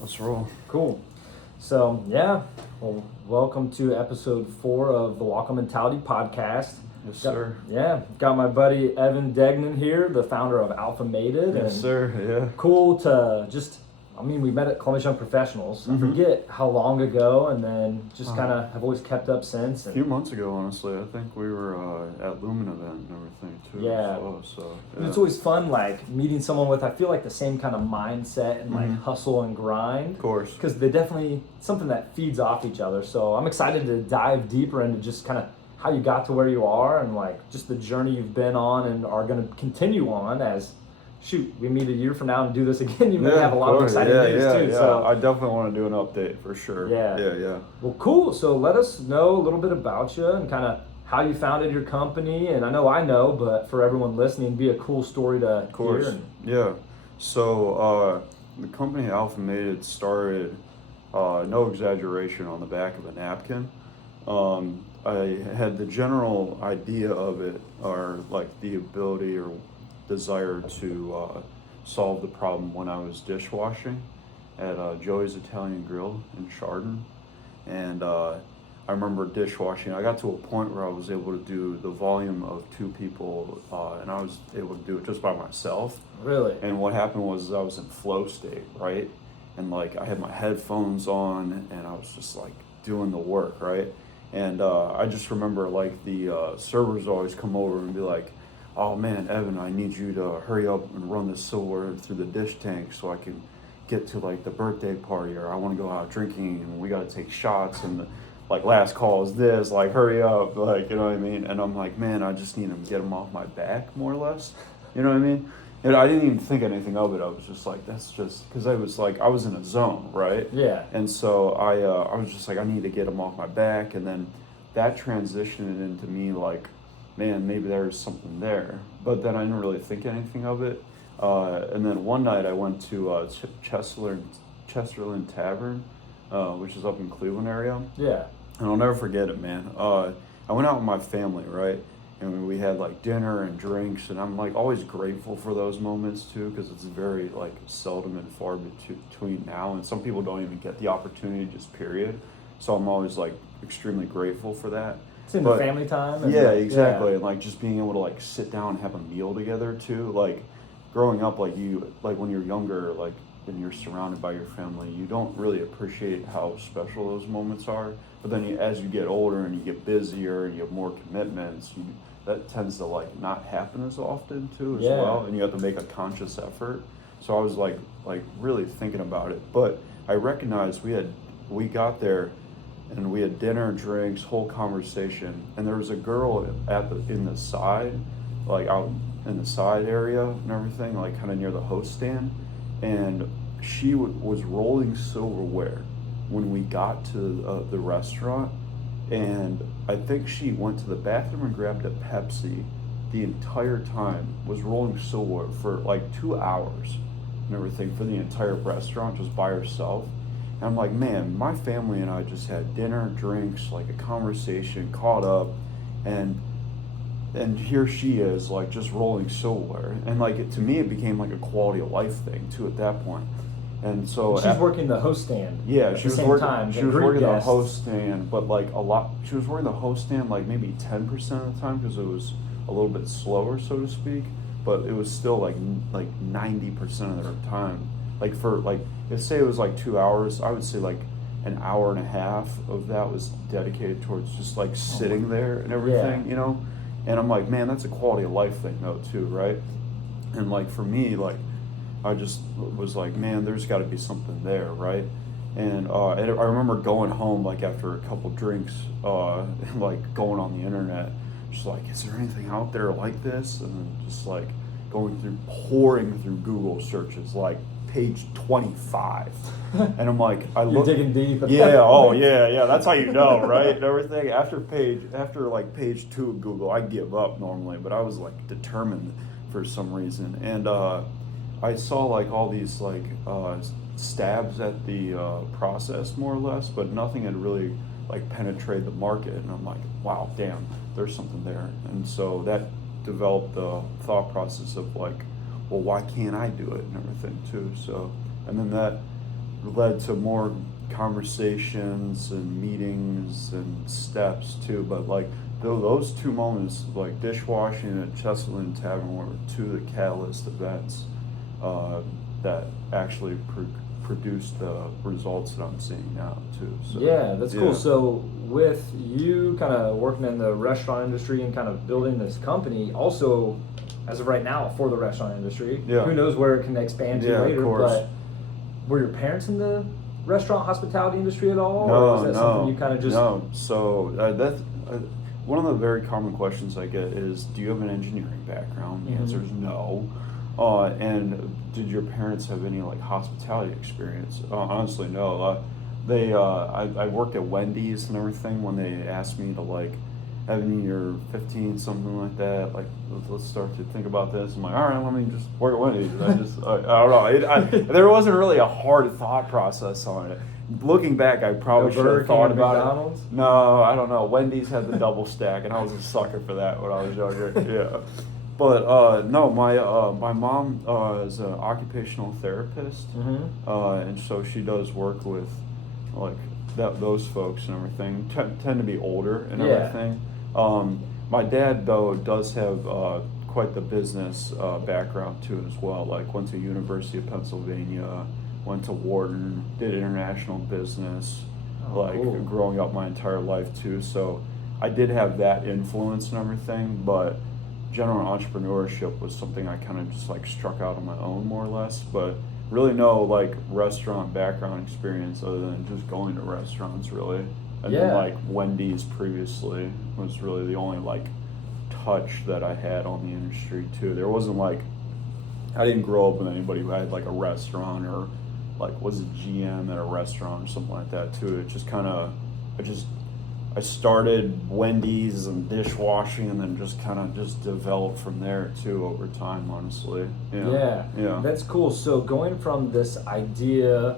let's roll. Cool. So, well, welcome to episode 4 of the Local Mentality podcast. Yes, sir. Got my buddy Evan Duignan here, the founder of Alphamated. Yes, sir. Yeah. Cool to we met at Columbus Young Professionals. I forget how long ago, and then just kind of have always kept up since. A few months ago, honestly, I think we were at Lumen event and everything too. Yeah. And it's always fun, like meeting someone with, I feel like, the same kind of mindset and like hustle and grind. Of course. Because they definitely something that feeds off each other. So I'm excited to dive deeper into just kind of how you got to where you are and like just the journey you've been on and are going to continue on as. Shoot, we meet a year from now and do this again. You may have a lot of exciting news too. Yeah. So I definitely want to do an update for sure. Yeah. Well, cool. So let us know a little bit about you and kind of how you founded your company. And I know, but for everyone listening, it'd be a cool story to hear. Yeah. So the company Alphamated started, no exaggeration, on the back of a napkin. I had the general idea of it, or like the ability or desire to solve the problem when I was dishwashing at Joey's Italian Grill in Chardon. And I remember dishwashing. I got to a point where I was able to do the volume of 2 people, and I was able to do it just by myself. Really? And what happened was I was in flow state, right? And like I had my headphones on and I was just like doing the work, right? And I just remember like the servers always come over and be like, "Oh man, Evan, I need you to hurry up and run this silverware through the dish tank so I can get to like the birthday party, or I want to go out drinking and we got to take shots and the like last call is this, like hurry up," like, you know what I mean? And I'm like, man, I just need to get them off my back, more or less, you know what I mean? And I didn't even think anything of it. I was just like, that's just because I was in a zone, right? Yeah. And so I was just like, I need to get them off my back, and then that transitioned into me like, man, maybe there's something there. But then I didn't really think anything of it. And then one night I went to Chesterland Tavern, which is up in Cleveland area. Yeah. And I'll never forget it, man. I went out with my family, right? And we had like dinner and drinks, and I'm like always grateful for those moments too, because it's very like seldom and far between now. And some people don't even get the opportunity, just period. So I'm always like extremely grateful for that. It's in the family time. And Exactly. Yeah. And like just being able to like sit down and have a meal together too. Like growing up, like when you're younger, like when you're surrounded by your family, you don't really appreciate how special those moments are. But then as you get older and you get busier and you have more commitments, that tends to like not happen as often too as well. And you have to make a conscious effort. So I was like really thinking about it. But I recognized we got there and we had dinner, drinks, whole conversation. And there was a girl in the side, like out in the side area and everything, like kind of near the host stand. And she was rolling silverware when we got to the restaurant. And I think she went to the bathroom and grabbed a Pepsi the entire time, was rolling silverware for like 2 hours and everything for the entire restaurant just by herself. And I'm like, man, my family and I just had dinner, drinks, like a conversation, caught up, and here she is, like just rolling silverware. And like to me, it became like a quality of life thing too at that point. And so she's working the host stand. Yeah, she was working. She was working the host stand, but like a lot. She was working the host stand like maybe 10% of the time because it was a little bit slower, so to speak. But it was still like 90% of their time. Like for like, if say it was like 2 hours, I would say like an hour and a half of that was dedicated towards just like sitting there and everything, you know. And I'm like, man, that's a quality of life thing though too, right? And like for me, like I just was like, man, there's got to be something there, right? And I remember going home like after a couple drinks, and like going on the internet, just like, is there anything out there like this? And then just like pouring through Google searches, like page 25, and I'm like, You're digging deep. Yeah, that's how you know, right? And everything after like page 2 of Google, I give up normally, but I was like determined for some reason. And I saw like all these like stabs at the process, more or less, but nothing had really like penetrated the market. And I'm like, wow, damn, there's something there. And so that developed the thought process of like, well, why can't I do it and everything too? So, and then that led to more conversations and meetings and steps too. But like those two moments, like dishwashing at Chesterland Tavern, were two of the catalyst events that actually produced the results that I'm seeing now too. So, yeah, that's cool. So with you kind of working in the restaurant industry and kind of building this company, also as of right now for the restaurant industry, who knows where it can expand to later, but were your parents in the restaurant hospitality industry at all? No, or is that something you kind of just... No, so that's one of the very common questions I get is, do you have an engineering background? The answer is no. And did your parents have any like hospitality experience? Honestly, no. I worked at Wendy's and everything when they asked me to like, Evan, you're 15, something like that. Like, let's start to think about this. I'm like, all right, let me just work at Wendy's. I don't know. There wasn't really a hard thought process on it. Looking back, I probably should have thought about McDonald's? it. No, I don't know. Wendy's had the double stack, and I was a sucker for that when I was younger. Yeah. But no, my mom is an occupational therapist, and so she does work with like those folks and everything. Tend to be older and everything. My dad though does have quite the business background too as well. Like went to University of Pennsylvania, went to Wharton, did international business. Cool. Growing up my entire life too. So I did have that influence and everything, but general entrepreneurship was something I kind of just like struck out on my own more or less, but really no like restaurant background experience other than just going to restaurants really. And then like Wendy's previously was really the only like touch that I had on the industry too. There wasn't like, I didn't grow up with anybody who had like a restaurant or like was a GM at a restaurant or something like that too. It just kind of, I started Wendy's and dishwashing and then just kind of just developed from there too over time, honestly. Yeah. That's cool. So going from this idea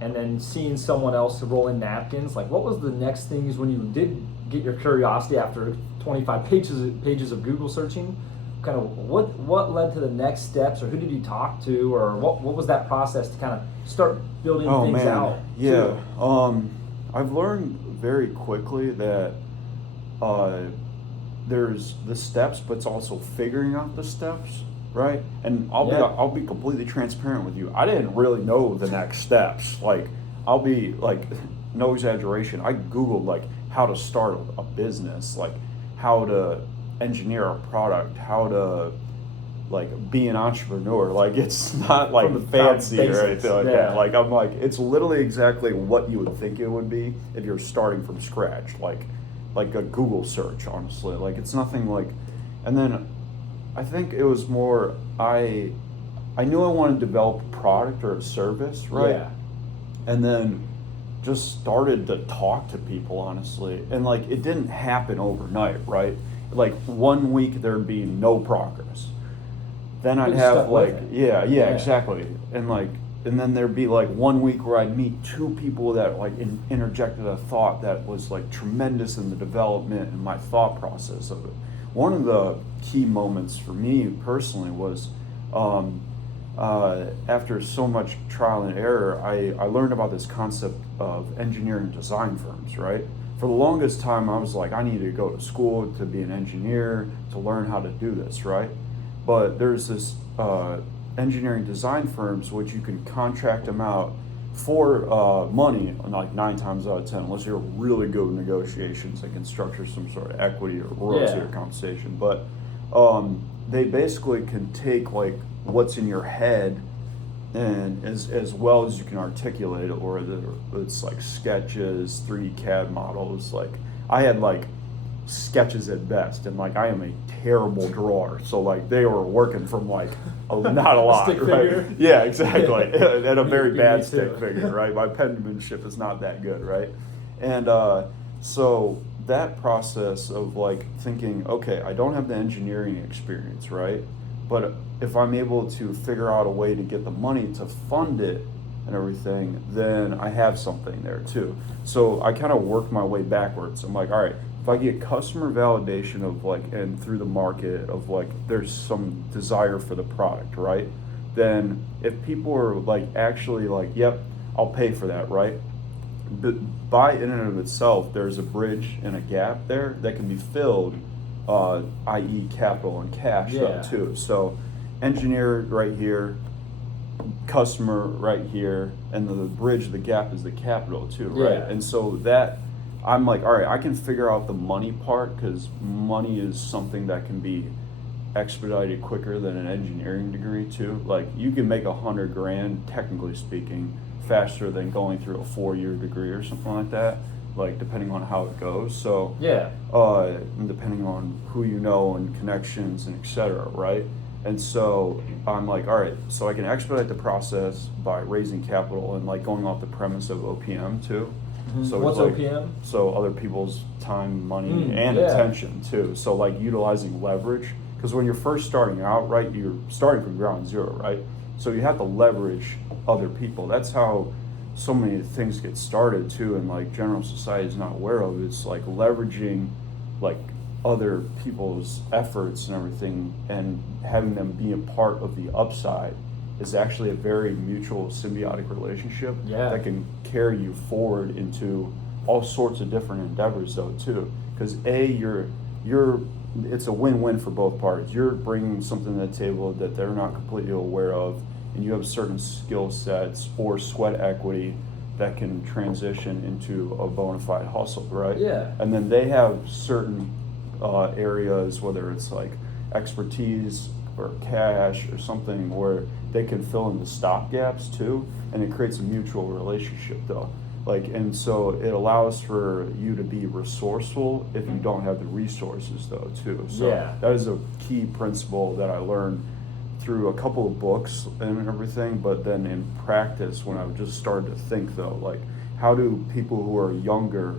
and then seeing someone else rolling napkins, like what was the next things when you did get your curiosity after 25 pages of Google searching? Kind of what led to the next steps, or who did you talk to, or what was that process to kind of start building things out? Yeah. I've learned very quickly that there's the steps, but it's also figuring out the steps, right? And I'll be completely transparent with you. I didn't really know the next steps. Like I'll be like, no exaggeration. I Googled like how to start a business, like how to engineer a product, how to like be an entrepreneur. Like it's not like fancy or anything like that. Like I'm like, it's literally exactly what you would think it would be if you're starting from scratch, like a Google search, honestly. Like it's nothing like, and then I think it was more, I knew I wanted to develop a product or a service, right? Yeah. And then just started to talk to people, honestly. And like it didn't happen overnight, right? Like 1 week there'd be no progress. Then I'd have like, exactly. And like, and then there'd be like 1 week where I'd meet two people that like interjected a thought that was like tremendous in the development and my thought process of it. One of the key moments for me personally was after so much trial and error, I learned about this concept of engineering design firms, right? For the longest time, I was like, I need to go to school to be an engineer, to learn how to do this, right? But there's this engineering design firms which you can contract them out for money, like 9 times out of 10, unless you're really good with negotiations, they can structure some sort of equity or royalty or compensation. But they basically can take like what's in your head and as well as you can articulate it, or it's like sketches, 3D CAD models. Like I had like sketches at best, and like I am a terrible drawer, so like they were working from like not a lot, stick right? figure. Yeah, exactly. And a very bad stick figure, right? My penmanship is not that good, right? And so that process of like thinking, okay, I don't have the engineering experience, right? But if I'm able to figure out a way to get the money to fund it and everything, then I have something there too. So I kind of worked my way backwards. I'm like, all right, if I get customer validation of like, and through the market of like, there's some desire for the product, right? Then if people are like actually like, yep, I'll pay for that, right? But by in and of itself, there's a bridge and a gap there that can be filled, i.e. capital and cash though too. So engineer right here, customer right here, and the bridge, the gap is the capital too, right? Yeah. And so that, I'm like, all right, I can figure out the money part, because money is something that can be expedited quicker than an engineering degree too. Like you can make $100,000, technically speaking, faster than going through a 4-year degree or something like that, like depending on how it goes. So and depending on who you know and connections and etc., right? And so I'm like, all right, so I can expedite the process by raising capital and like going off the premise of OPM too. Mm-hmm. So what's like, OPM? So other people's time, money, and attention too. So like utilizing leverage, because when you're first starting out, right, you're starting from ground zero, right? So you have to leverage other people. That's how so many things get started too, and like general society is not aware of. It's like leveraging like other people's efforts and everything, and having them be a part of the upside is actually a very mutual symbiotic relationship that can carry you forward into all sorts of different endeavors though too. Because it's a win-win for both parties. You're bringing something to the table that they're not completely aware of, and you have certain skill sets or sweat equity that can transition into a bona fide hustle, right? Yeah. And then they have certain areas, whether it's like expertise or cash or something, where they can fill in the stop gaps too, and it creates a mutual relationship though. Like, and so it allows for you to be resourceful if you don't have the resources though too. So that is a key principle that I learned through a couple of books and everything, but then in practice when I just started to think though, like how do people who are younger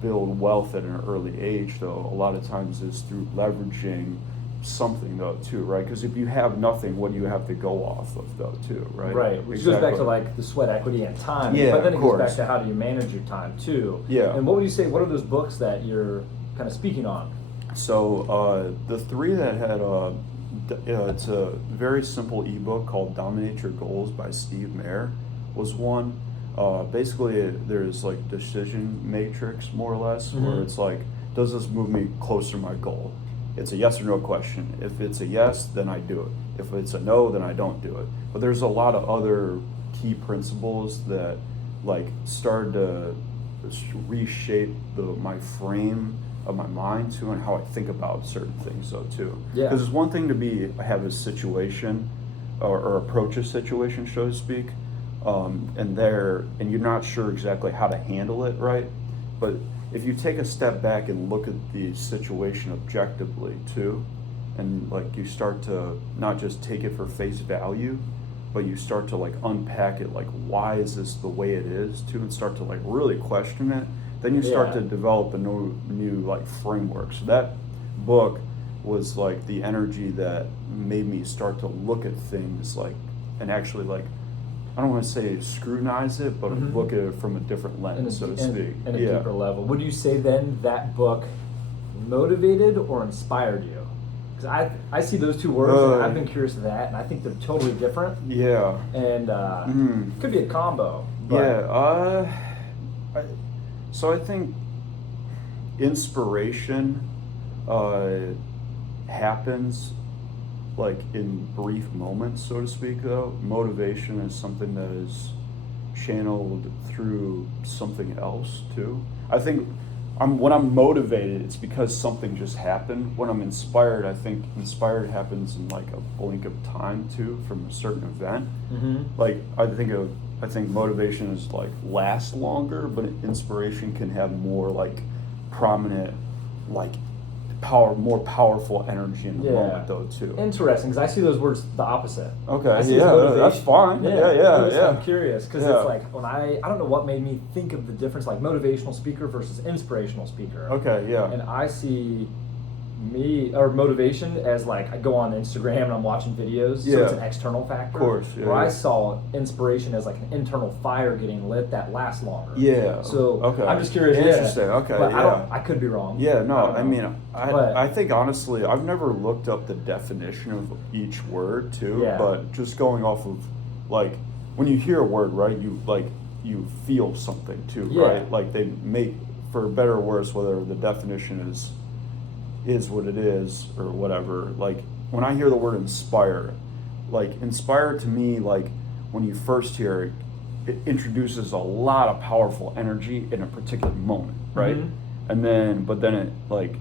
build wealth at an early age though? A lot of times is through leveraging something though too, right? Because if you have nothing, what do you have to go off of though too, right? Right, which goes back to like the sweat equity and time, but then it goes back to how do you manage your time too. And what would you say, what are those books that you're kind of speaking on? So the three that had it's a very simple ebook called Dominate Your Goals by Steve Mayer was one. Basically there's like decision matrix more or less, where it's like, does this move me closer to my goal? It's a yes or no question. If it's a yes, then I do it. If it's a no, then I don't do it. But there's a lot of other key principles that like started to reshape my frame of my mind too, and how I think about certain things though too. Because it's one thing to have a situation or approach a situation, so to speak, and you're not sure exactly how to handle it, right? But if you take a step back and look at the situation objectively too, and like you start to not just take it for face value, but you start to like unpack it, like why is this the way it is too, and start to like really question it, then you start to develop a new like framework. So that book was like the energy that made me start to look at things like, and actually like, I don't want to say scrutinize it, but look at it from a different lens, so to speak. And a deeper level. Would you say then that book motivated or inspired you? Because I see those two words, and I've been curious of that, and I think they're totally different. Yeah. And could be a combo. But. So I think inspiration happens like in brief moments, so to speak though. Motivation is something that is channeled through something else too. I think when I'm motivated, it's because something just happened. When I'm inspired, I think inspired happens in like a blink of time too, from a certain event. Like I think motivation is like lasts longer, but inspiration can have more like prominent, like more powerful energy in the moment though too. Interesting, because I see those words the opposite. Okay, that's fine. I'm curious, because it's like when I don't know what made me think of the difference, like motivational speaker versus inspirational speaker. And I see motivation as like I go on Instagram and I'm watching videos, so it's an external factor. Of course, where I saw inspiration as like an internal fire getting lit that lasts longer. So I'm just curious. Interesting. But I could be wrong. I think honestly, I've never looked up the definition of each word too. But just going off of like when you hear a word, right, you feel something too, Yeah. right? Like they make, for better or worse, whether the definition is what it is or whatever. Like when I hear the word inspire, like inspire to me, like when you first hear it, it introduces a lot of powerful energy in a particular moment, right? But then it, like,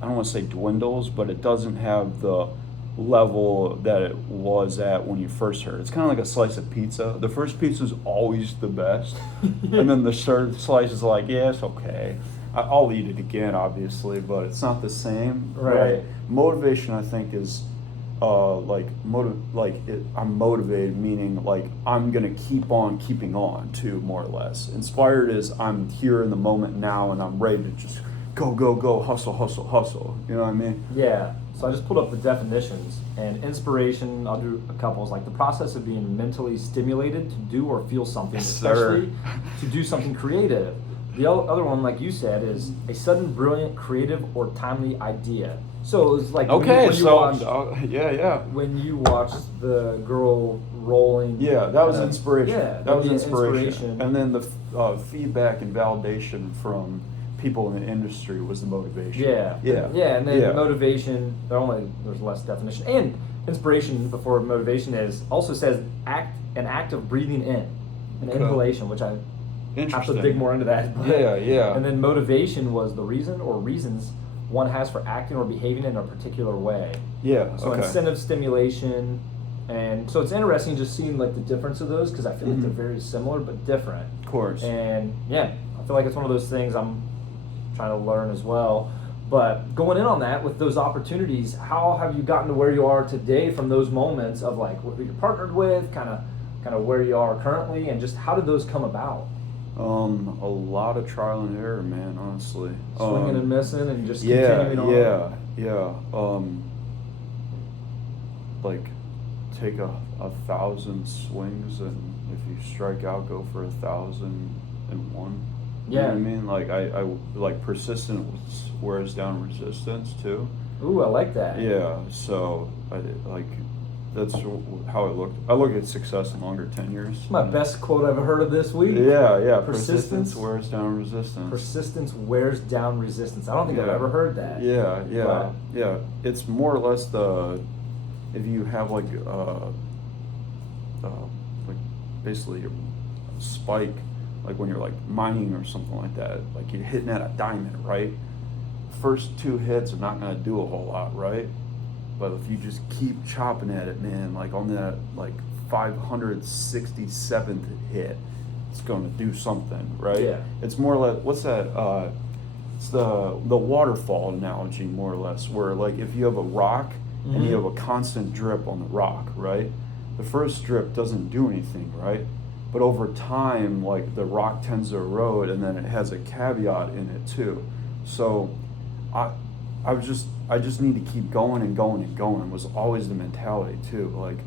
I don't want to say dwindles, but it doesn't have the level that it was at when you first heard it. It's kind of like a slice of pizza. The first pizza is always the best, and then the third slice is like, yeah, it's okay. I'll eat it again, obviously, but it's not the same. Right. Motivation, I think, is I'm motivated, meaning like I'm gonna keep on keeping on too, more or less. Inspired is I'm here in the moment now and I'm ready to just go, hustle, hustle, hustle. You know what I mean? Yeah. So I just pulled up the definitions, and inspiration, I'll do a couple, is like the process of being mentally stimulated to do or feel something, Yes, sir. especially to do something creative. The other one, like you said, is a sudden, brilliant, creative, or timely idea. So it's like when you watch the girl rolling. Yeah, that was inspiration. Yeah, that was the inspiration. And then the feedback and validation from people in the industry was the motivation. Yeah, and then motivation. There's less definition, and inspiration before motivation is also says an act of breathing in, an inhalation, which I have to dig more into that. But, yeah. And then motivation was the reason or reasons one has for acting or behaving in a particular way. Yeah. So incentive, stimulation, and so it's interesting just seeing like the difference of those, because I feel like they're very similar but different. Of course. And yeah, I feel like it's one of those things I'm trying to learn as well. But going in on that with those opportunities, how have you gotten to where you are today from those moments of like who you're partnered with, kind of where you are currently, and just how did those come about? A lot of trial and error, man, honestly. Swinging and missing and just continuing on. Like take a 1,000 swings, and if you strike out, go for 1,001. You know what I mean? Like I like persistent wears down resistance too. Ooh, I like that. Yeah, so that's how I look. I look at success in longer tenures. My best quote I've heard of this week. Yeah. Persistence wears down resistance. Persistence wears down resistance. I don't think I've ever heard that. Yeah. It's more or less if you have like basically a spike, like when you're like mining or something like that, like you're hitting at a diamond, right? First 2 hits are not gonna do a whole lot, right? But if you just keep chopping at it, man, like on that like 567th hit, it's going to do something, right? Yeah. It's more or less, what's that? It's the waterfall analogy, more or less, where like if you have a rock and you have a constant drip on the rock, right? The first drip doesn't do anything, right? But over time, like the rock tends to erode, and then it has a caveat in it too. So I just need to keep going and going and going was always the mentality too. Like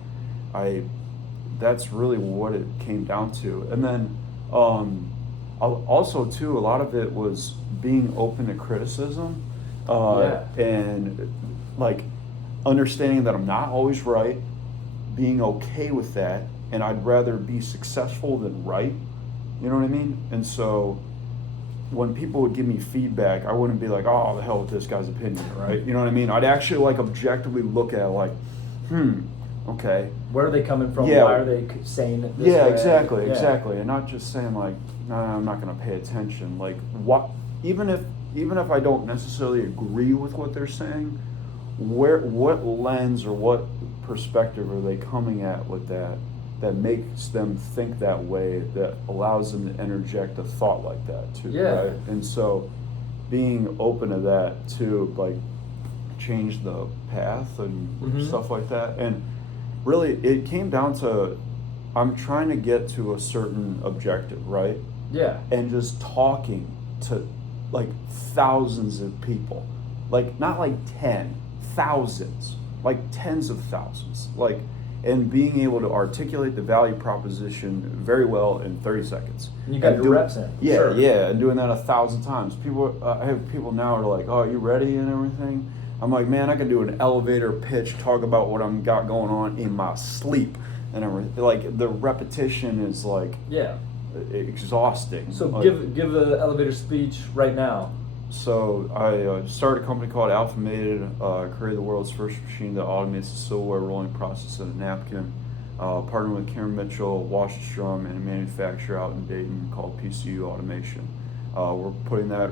that's really what it came down to. And then also too, a lot of it was being open to criticism and like understanding that I'm not always right, being okay with that, and I'd rather be successful than right. You know what I mean? And so when people would give me feedback, I wouldn't be like, oh, the hell with this guy's opinion, right? You know what I mean? I'd actually like objectively look at it like, okay. Where are they coming from? Yeah. Why are they saying it this way? Exactly. And not just saying like, no, I'm not going to pay attention. Like what, even if I don't necessarily agree with what they're saying, what lens or what perspective are they coming at with that makes them think that way, that allows them to interject a thought like that too, right? And so being open to that too, like change the path and stuff like that. And really it came down to, I'm trying to get to a certain objective, right? Yeah. And just talking to like thousands of people, like not like 10, thousands, like tens of thousands, like, and being able to articulate the value proposition very well in 30 seconds. You got your reps in. Yeah, and doing that 1,000 times. People, I have people now are like, oh, are you ready and everything? I'm like, man, I can do an elevator pitch, talk about what I've got going on in my sleep. and everything. Like the repetition is like Yeah. exhausting. So like, give the elevator speech right now. So I started a company called Alphamated, created the world's first machine that automates the silverware rolling process in a napkin. Partnered with Karen Mitchell, Washstrom, and a manufacturer out in Dayton called PCU Automation. We're putting that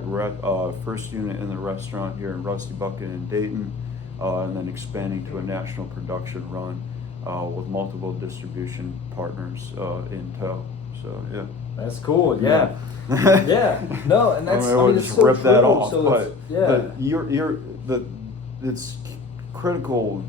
first unit in the restaurant here in Rusty Bucket in Dayton, and then expanding to a national production run with multiple distribution partners in tow. So yeah. That's cool. Yeah. Yeah. No, and that's we'll it's just so rip true. that off. So But yeah. it's critical,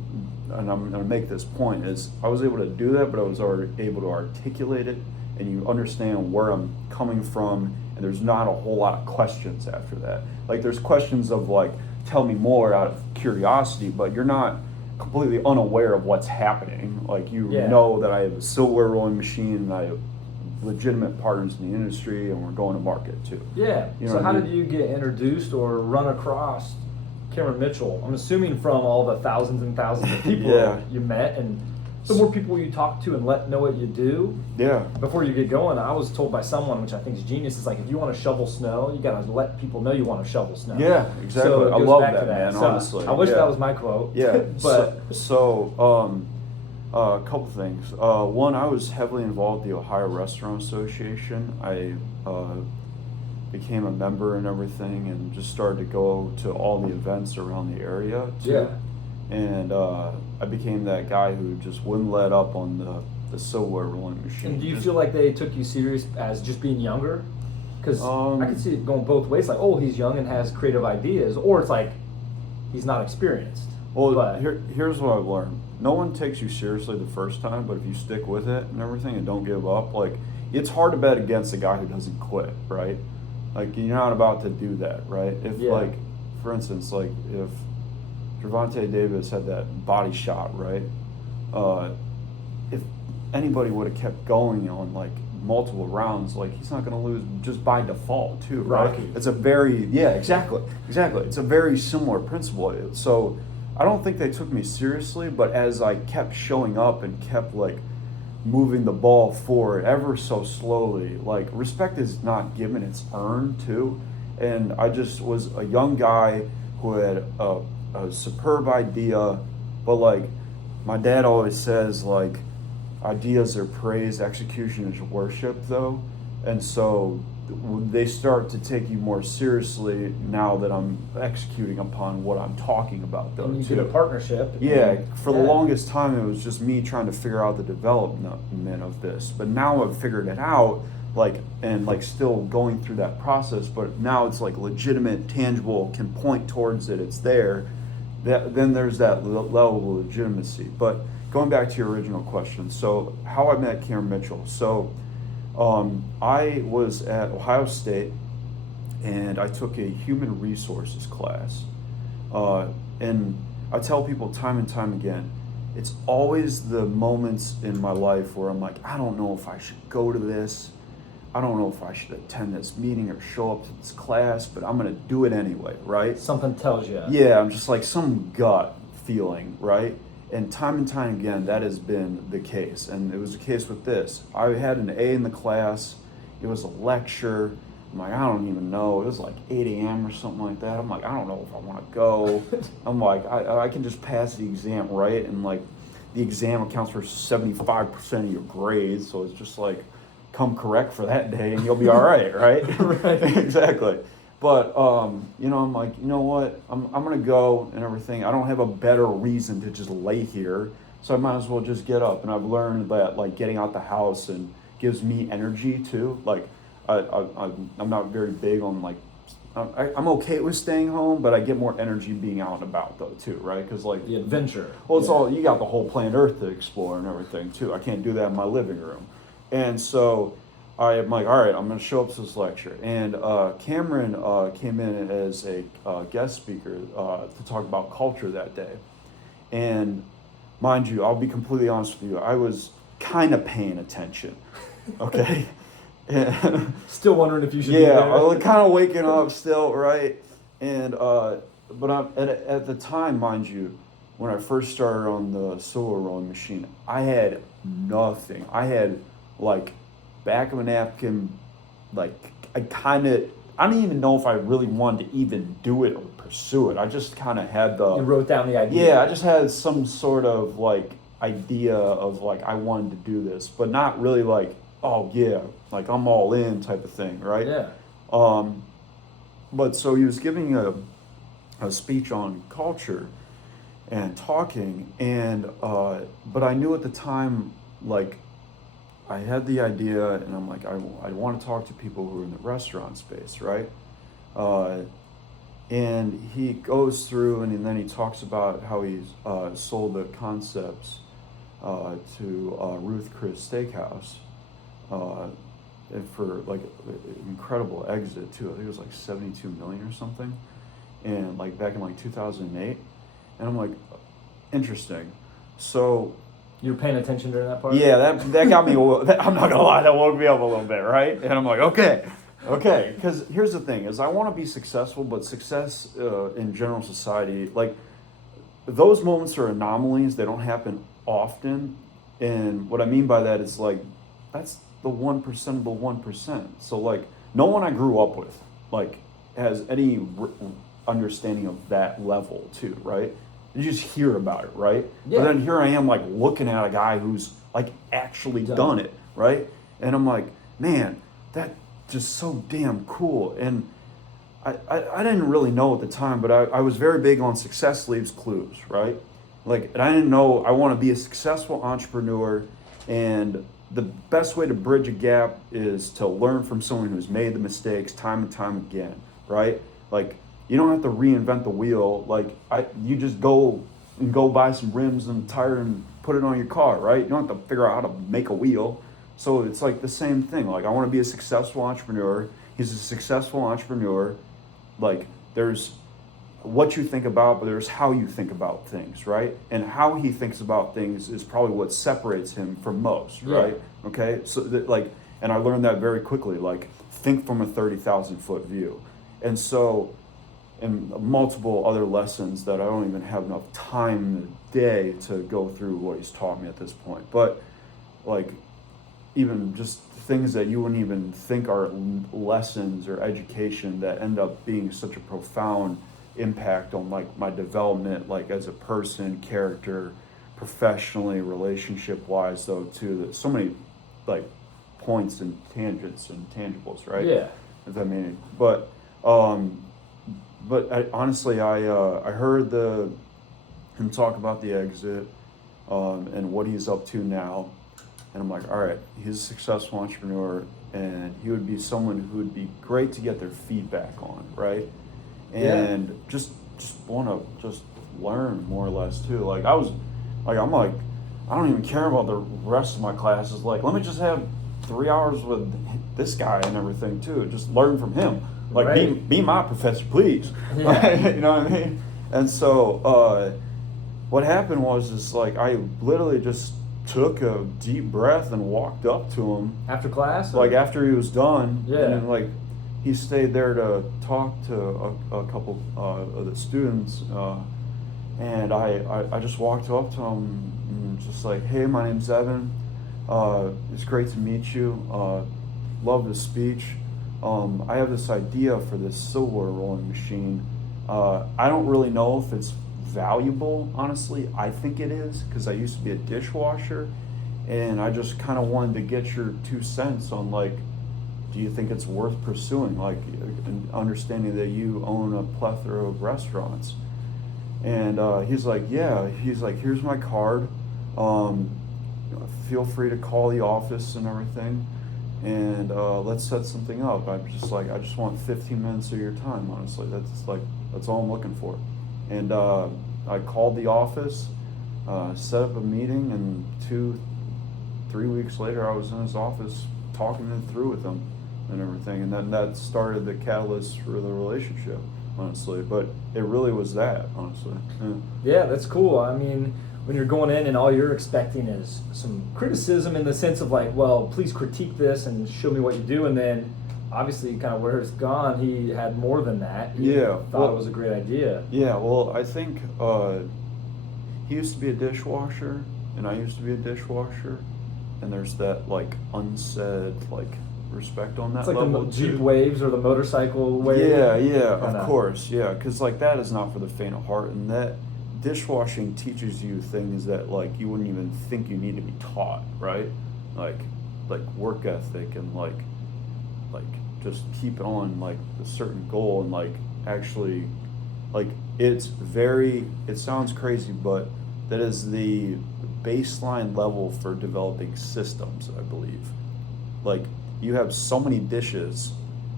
and I'm going to make this point, is I was able to do that, but I was already able to articulate it, and you understand where I'm coming from, and there's not a whole lot of questions after that. Like there's questions of like, tell me more out of curiosity, but you're not completely unaware of what's happening. Like you know that I have a silverware rolling machine, and I have legitimate partners in the industry, and we're going to market too. Yeah. You know so how I mean? did you get introduced or run across Cameron Mitchell? I'm assuming from all the thousands and thousands of people you met, and the more people you talk to and let know what you do. Yeah. Before you get going, I was told by someone, which I think is genius, is like if you want to shovel snow, you gotta let people know you want to shovel snow. Yeah, exactly. So it I goes love back that, to man. So honestly, I wish that was my quote. Yeah. but A couple things. One, I was heavily involved in the Ohio Restaurant Association. I became a member and everything, and just started to go to all the events around the area too. Yeah. And I became that guy who just wouldn't let up on the silverware rolling machine. And do you feel like they took you serious as just being younger? Because I can see it going both ways. Like, oh, he's young and has creative ideas, or it's like he's not experienced. Well, but here's what I've learned. No one takes you seriously the first time, but if you stick with it and everything and don't give up, like, it's hard to bet against a guy who doesn't quit, right? Like, you're not about to do that, right? If, like, for instance, like, if Gervonta Davis had that body shot, right? If anybody would have kept going on, like, multiple rounds, like, he's not going to lose just by default, too, right? Rocky. It's a very, exactly. It's a very similar principle. So I don't think they took me seriously, but as I kept showing up and kept like moving the ball forward ever so slowly, like respect is not given, it's earned too. And I just was a young guy who had a superb idea, but like my dad always says, like, ideas are praised, execution is worship though. And so they start to take you more seriously now that I'm executing upon what I'm talking about though. and you too. did a partnership. Yeah, for the longest time it was just me trying to figure out the development of this. But now I've figured it out, like, and like still going through that process, but now it's like legitimate, tangible, can point towards it, it's there. Then there's that level of legitimacy. But going back to your original question, so how I met Karen Mitchell. So I was at Ohio State, and I took a human resources class. And I tell people time and time again, it's always the moments in my life where I'm like, I don't know if I should go to this. I don't know if I should attend this meeting or show up to this class, but I'm going to do it anyway, right? Something tells you. Yeah, I'm just like some gut feeling, right? And time again, that has been the case. And it was the case with this. I had an A in the class. It was a lecture. I'm like, I don't even know. It was like 8 a.m. or something like that. I'm like, I don't know if I want to go. I'm like, I can just pass the exam, right? And like, the exam accounts for 75% of your grades. So it's just like, come correct for that day and you'll be all right, right? Right. Exactly. But, you know, I'm like, you know what? I'm going to go and everything. I don't have a better reason to just lay here. So I might as well just get up. And I've learned that, like, getting out the house and gives me energy, too. Like, I'm not very big on, like, I'm okay with staying home, but I get more energy being out and about, though, too, right? Because, like, The adventure. well, it's all, you got the whole planet Earth to explore and everything, too. I can't do that in my living room. And so I'm like, all right, I'm going to show up to this lecture. And Cameron came in as a guest speaker to talk about culture that day. And mind you, I'll be completely honest with you, I was kind of paying attention, okay? And Still wondering if you should be there. I was kind of waking up still, right? And but I'm at the time, mind you, when I first started on the solo rowing machine, I had nothing. I had like back of a napkin, like I don't even know if I really wanted to even do it or pursue it. I just kind of had You wrote down the idea. yeah, I just had some sort of like idea of like I wanted to do this, but not really like, oh yeah, like I'm all in type of thing, right? Yeah. But so he was giving a speech on culture and talking, and but I knew at the time, like I had the idea, and I'm like, I want to talk to people who are in the restaurant space, right? And he goes through, and then he talks about how he's sold the concepts to Ruth Chris Steakhouse and for like an incredible exit too. I think it was like 72 million or something, and like back in like 2008. And I'm like, interesting. So you were paying attention during that part? yeah, that got me. I'm not gonna lie, that woke me up a little bit, right? And I'm like, okay, because here's the thing: is I want to be successful, but success in general society, like those moments are anomalies. They don't happen often, and what I mean by that is like that's the 1% of the 1%. So like no one I grew up with like has any understanding of that level too, right? You just hear about it, right? Yeah. But then here I am, like looking at a guy who's like actually done it, right? And I'm like, man, that just so damn cool. And I didn't really know at the time, but I was very big on success leaves clues, right? Like, and I didn't know I want to be a successful entrepreneur, and the best way to bridge a gap is to learn from someone who's made the mistakes time and time again, right? Like, you don't have to reinvent the wheel. Like you just go buy some rims and tire and put it on your car, right? You don't have to figure out how to make a wheel. So it's like the same thing. Like I want to be a successful entrepreneur. He's a successful entrepreneur. Like there's what you think about, but there's how you think about things, right? And how he thinks about things is probably what separates him from most, right? Yeah. Okay. So and I learned that very quickly. Like think from a 30,000 foot view, and so. And multiple other lessons that I don't even have enough time in the day to go through what he's taught me at this point. But like even just things that you wouldn't even think are lessons or education that end up being such a profound impact on like my development, like as a person, character, professionally, relationship wise though too. That so many like points and tangents and tangibles, right? Yeah. If that meaning. But honestly, I heard him talk about the exit and what he's up to now, and I'm like, all right, he's a successful entrepreneur, and he would be someone who would be great to get their feedback on, right? And just want to just learn more or less too. Like I'm like, I don't even care about the rest of my classes. Like, let me just have 3 hours with this guy and everything too. Just learn from him. Like, right. be my professor, please. Yeah. You know what I mean? And so what happened was like I literally just took a deep breath and walked up to him. After class? Like after he was done. Yeah. And then, like he stayed there to talk to a couple of the students. And I just walked up to him and just like, hey, my name's Evan. It's great to meet you. Love the speech. I have this idea for this silver rolling machine. I don't really know if it's valuable, honestly. I think it is because I used to be a dishwasher, and I just kind of wanted to get your 2 cents on like, do you think it's worth pursuing? Like, understanding that you own a plethora of restaurants. And he's like, yeah. He's like, here's my card. Feel free to call the office and everything. And let's set something up. I just want 15 minutes of your time, honestly. That's all I'm looking for. And I called the office, set up a meeting, and 2-3 weeks later, I was in his office talking it through with him and everything. And then that started the catalyst for the relationship, honestly. But it really was that, honestly. Yeah, that's cool. I mean, when you're going in and all you're expecting is some criticism in the sense of like, well, please critique this and show me what you do, and then obviously kind of where it's gone, he had more than that. He thought it was a great idea. Yeah, well, I think he used to be a dishwasher, and I used to be a dishwasher, and there's that like unsaid like respect on that It's like level the Jeep too. waves or the motorcycle wave. Yeah, Kinda. of course, yeah, because like that is not for the faint of heart, and that dishwashing teaches you things that like you wouldn't even think you need to be taught, right? Like work ethic and like just keep on like a certain goal and like actually like it sounds crazy, but that is the baseline level for developing systems, I believe. Like you have so many dishes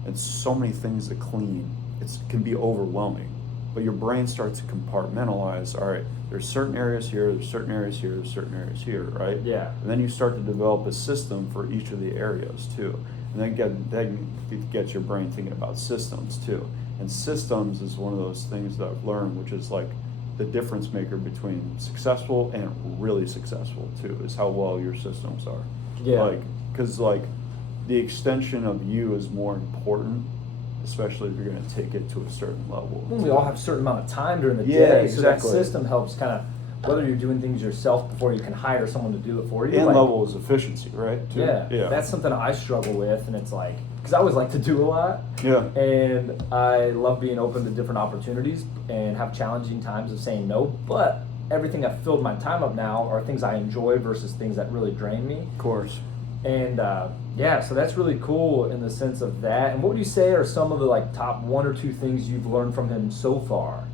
and so many things to clean, it can be overwhelming. But your brain starts to compartmentalize. All right, there's certain areas here, there's certain areas here, there's certain areas here, right? Yeah. And then you start to develop a system for each of the areas too. And then gets your brain thinking about systems too. And systems is one of those things that I've learned, which is like the difference maker between successful and really successful too, is how well your systems are. Yeah. Like, because like the extension of you is more important, especially if you're going to take it to a certain level. We all have a certain amount of time during the Yeah, day, exactly. so that system helps kind of, whether you're doing things yourself before you can hire someone to do it for you. And like, level is efficiency, right? Too? Yeah, that's something I struggle with, and it's like, because I always like to do a lot, Yeah. and I love being open to different opportunities and have challenging times of saying no, but everything I've filled my time up now are things I enjoy versus things that really drain me. Of course. And yeah, so that's really cool in the sense of that. And what would you say are some of the like top one or two things you've learned from him so far?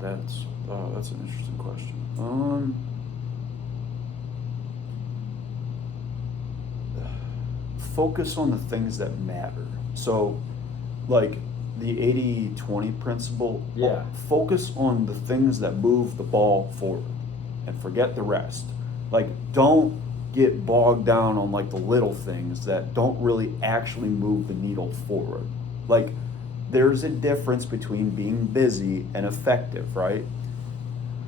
That's an interesting question. Focus on the things that matter. So, like the 80-20 principle. Yeah. Focus on the things that move the ball forward, and forget the rest. Like, don't get bogged down on like the little things that don't really actually move the needle forward. Like, there's a difference between being busy and effective, right?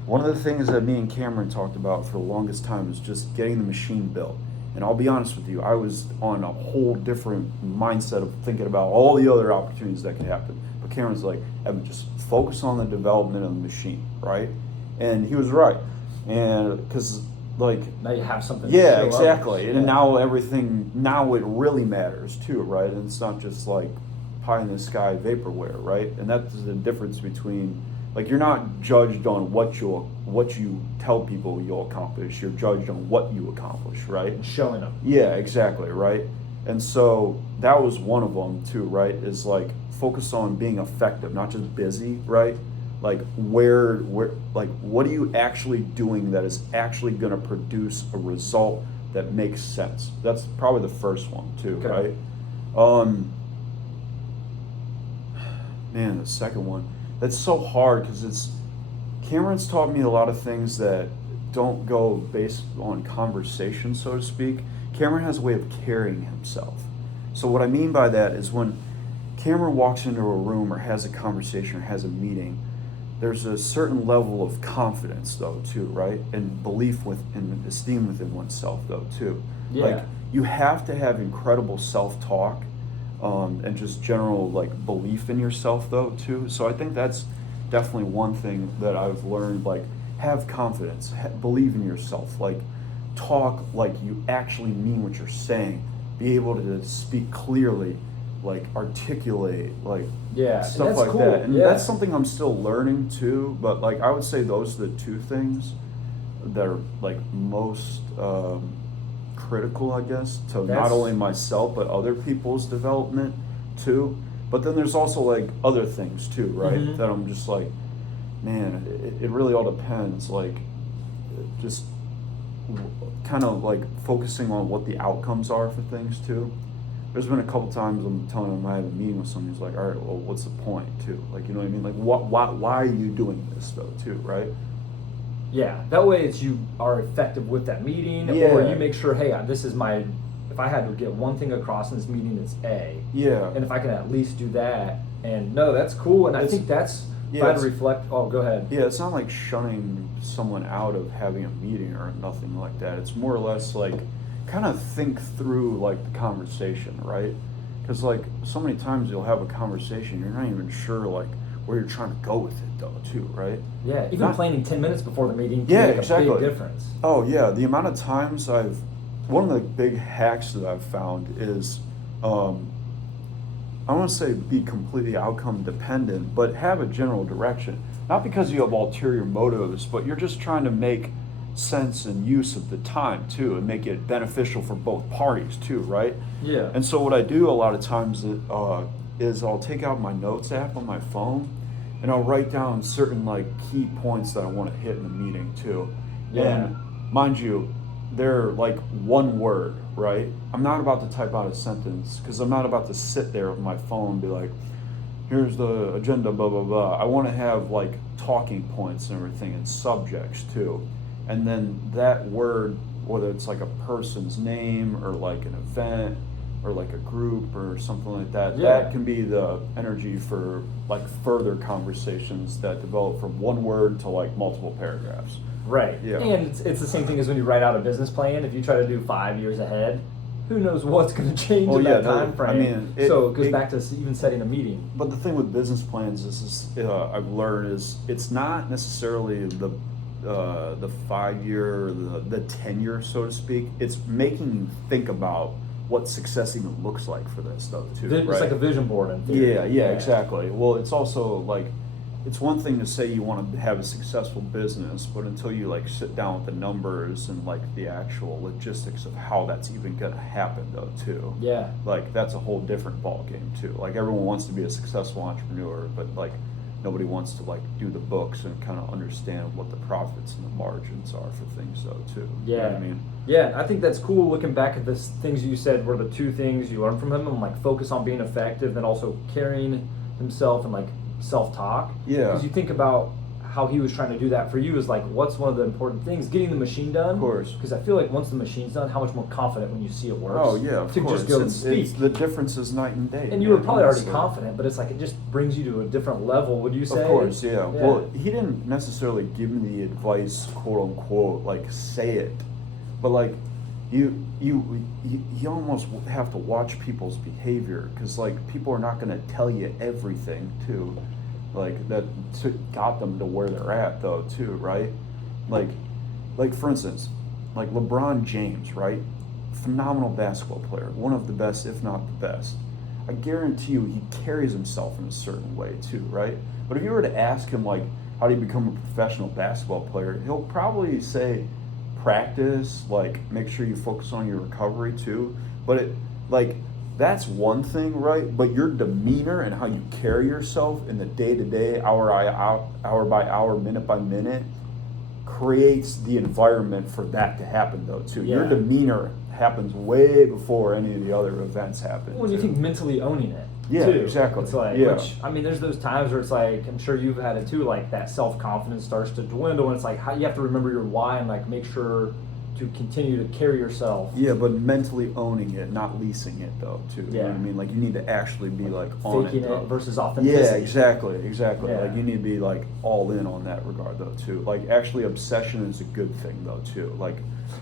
One of the things that me and Cameron talked about for the longest time is just getting the machine built. And I'll be honest with you, I was on a whole different mindset of thinking about all the other opportunities that could happen. But Cameron's like, Evan, just focus on the development of the machine, right? And he was right. And because like, Now you have something. yeah, to show exactly. Up. And now it really matters too, right? And it's not just like pie in the sky vaporware, right? And that's the difference between, like, you're not judged on what you tell people you'll accomplish. You're judged on what you accomplish, right? Showing them. Yeah, exactly, right? And so that was one of them too, right? Is like focus on being effective, not just busy, right? Like where like what are you actually doing that is actually going to produce a result that makes sense? That's probably the first one too, Okay. right? Man, the second one, that's so hard because Cameron's taught me a lot of things that don't go based on conversation, so to speak. Cameron has a way of carrying himself. So what I mean by that is when Cameron walks into a room or has a conversation or has a meeting, there's a certain level of confidence though too, right? And belief and esteem within oneself though too. Yeah. Like you have to have incredible self-talk and just general like belief in yourself though too. So I think that's definitely one thing that I've learned, like have confidence, believe in yourself, like talk like you actually mean what you're saying, be able to speak clearly, like articulate, like Yeah, and stuff that's like cool. that. And Yeah. that's something I'm still learning too, but like I would say those are the two things that are like most critical, I guess, to not That's- only myself but other people's development too. But then there's also like other things too, right? Mhm. That I'm just like, man, it really all depends. Like, just kind of like focusing on what the outcomes are for things too. There's been a couple times I'm telling him I have a meeting with someone who's like, all right, well, what's the point too? Like, you know what I mean? Like, why are you doing this though too, right? Yeah, that way it's you are effective with that meeting, Yeah. or you make sure, hey, this is my, if I had to get one thing across in this meeting, it's A. Yeah. And if I can at least do that, and no, that's cool, and I think that's, if I had to reflect, oh, go ahead. Yeah, it's not like shunning someone out of having a meeting or nothing like that. It's more or less like kind of think through like the conversation, right? Because like so many times you'll have a conversation, you're not even sure like where you're trying to go with it though too, right? Yeah, even Not- planning 10 minutes before the meeting can Yeah, make exactly. a big difference. Oh yeah, the amount of times one of the big hacks that I've found is, I want to say be completely outcome dependent, but have a general direction. Not because you have ulterior motives, but you're just trying to make sense and use of the time too, and make it beneficial for both parties too, right? Yeah. And so what I do a lot of times is I'll take out my notes app on my phone, and I'll write down certain like key points that I want to hit in the meeting too. Yeah. And mind you, they're like one word, right? I'm not about to type out a sentence because I'm not about to sit there with my phone and be like, here's the agenda, blah, blah, blah. I want to have like talking points and everything and subjects too. And then that word, whether it's like a person's name or like an event or like a group or something like that, Yeah. that can be the energy for like further conversations that develop from one word to like multiple paragraphs. Right. Yeah. And it's the same thing as when you write out a business plan. If you try to do 5 years ahead, who knows what's going to change Well, in yeah, that no, time frame. I mean, so it goes back to even setting a meeting. But the thing with business plans is I've learned is it's not necessarily the 5 year or the 10 year, so to speak. It's making you think about what success even looks like for this stuff too. It's right? like a vision board in theory. Yeah, exactly. Well, it's also like, it's one thing to say you want to have a successful business, but until you like sit down with the numbers and like the actual logistics of how that's even gonna happen though too. Yeah. Like that's a whole different ball game too. Like everyone wants to be a successful entrepreneur, but like nobody wants to like do the books and kind of understand what the profits and the margins are for things though too. Yeah. You know what I mean? Yeah, I think that's cool looking back at the things you said were the two things you learned from him, and like focus on being effective and also carrying himself and like self-talk. Yeah. Because you think about how he was trying to do that for you is like, what's one of the important things? Getting the machine done. Of course. Because I feel like once the machine's done, how much more confident when you see it works. Oh yeah, of to course. just go and speak. The difference is night and day. And you were man, probably already honestly. confident, but it's like it just brings you to a different level, would you say? Of course, yeah. Well, he didn't necessarily give me the advice, quote unquote, like say it, but like you almost have to watch people's behavior because like people are not going to tell you everything too, like that got them to where they're at though too, right? Like for instance, like LeBron James, right? Phenomenal basketball player, one of the best, if not the best. I guarantee you he carries himself in a certain way too, right? But if you were to ask him like, how do you become a professional basketball player? He'll probably say practice, like make sure you focus on your recovery too. But it like that's one thing, right? But your demeanor and how you carry yourself in the day-to-day, hour by hour, minute by minute, creates the environment for that to happen though too. Yeah. Your demeanor happens way before any of the other events happen. When you too. think mentally owning it. Yeah, too. exactly. It's like, Yeah. which, I mean, there's those times where it's like, I'm sure you've had it too, like that self-confidence starts to dwindle, and it's like, how you have to remember your why and like make sure to continue to carry yourself. Yeah, but mentally owning it, not leasing it though too. You know Yeah. what I mean? Like you need to actually be like on Faking it though. it versus authenticity. Yeah, exactly. Yeah. Like you need to be like all in on that regard though too. Like actually obsession is a good thing though too. Like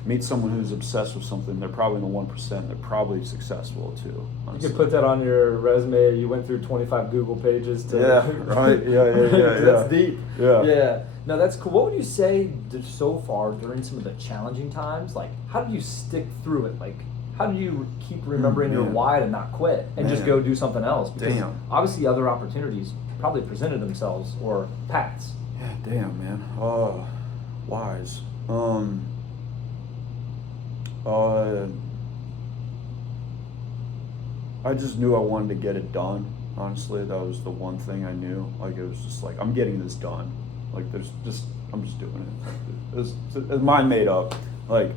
meet someone who's obsessed with something, they're probably in the 1%, they're probably successful too. You Honestly. could put that on your resume. You went through 25 Google pages to. Yeah, right. Yeah. That's deep. Yeah. Yeah. No, that's cool. What would you say so far during some of the challenging times? Like, how did you stick through it? Like, how do you keep remembering your man. why to not quit and just Man. go do something else? Because Damn. obviously other opportunities probably presented themselves or paths. Yeah, damn, man. Wise. I just knew I wanted to get it done. Honestly, that was the one thing I knew. Like, it was just like, I'm getting this done. Like, I'm just doing it. It's mine made up. Like,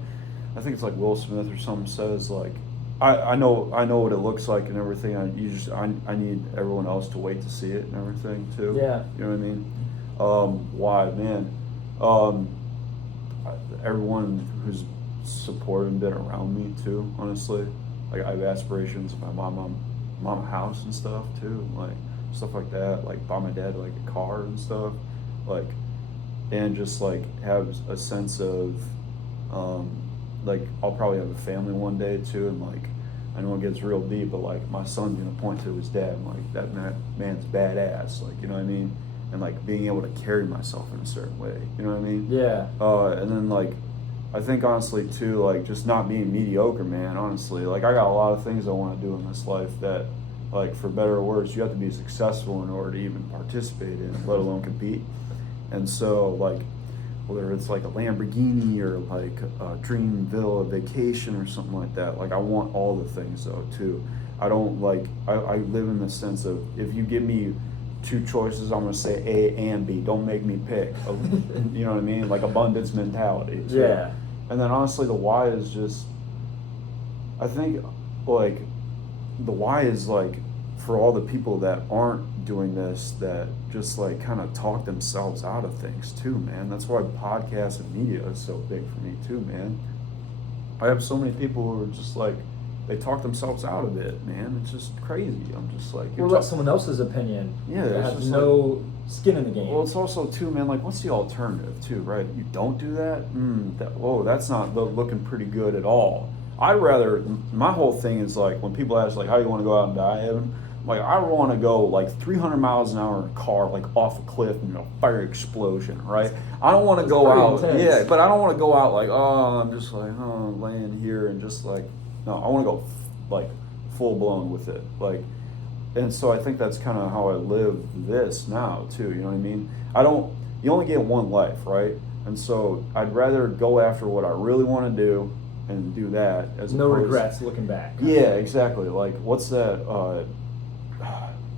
I think it's like Will Smith or something says, like, I know what it looks like and everything. I need everyone else to wait to see it and everything too. Yeah. You know what I mean? Why, man? Everyone who's supported and been around me too, honestly. Like I have aspirations of my mom a house and stuff too, like stuff like that. Like buy my dad like a car and stuff, like, and just like have a sense of, like I'll probably have a family one day too, and like I know it gets real deep, but like my son's gonna point to his dad, and like that man's badass, like, you know what I mean? And like being able to carry myself in a certain way, you know what I mean? Yeah. And then like, I think honestly too, like just not being mediocre, man, honestly. Like I got a lot of things I want to do in this life that, like, for better or worse, you have to be successful in order to even participate in, let alone compete. And so like, whether it's like a Lamborghini or like a dream villa vacation or something like that, like I want all the things though too. I don't like, I live in the sense of, if you give me two choices, I'm gonna say A and B. Don't make me pick. You know what I mean? Like abundance mentality too. Yeah. And then honestly, the why is just, I think like the why is like for all the people that aren't doing this, that just like kind of talk themselves out of things too, man. That's why podcasts and media is so big for me too, man. I have so many people who are just like, they talk themselves out of it, man. It's just crazy. I'm just like, Or let someone else's opinion. Yeah, That it's has just no skin in the game. well, it's also too, man, like what's the alternative too, right? You don't do that? That's not looking pretty good at all. I'd rather, my whole thing is like, when people ask like, how you want to go out and die, Evan? Like, I want to go like 300 miles an hour in a car, like off a cliff, and fire explosion, right? I don't want to go out, intense. but I don't want to go out like, oh, I'm just like, laying here and just like, no, I want to go like full blown with it, like. And so I think that's kind of how I live this now too. You know what I mean? You only get one life, right? And so I'd rather go after what I really want to do and do that as no opposed, regrets looking back. Yeah, exactly. Like, what's that?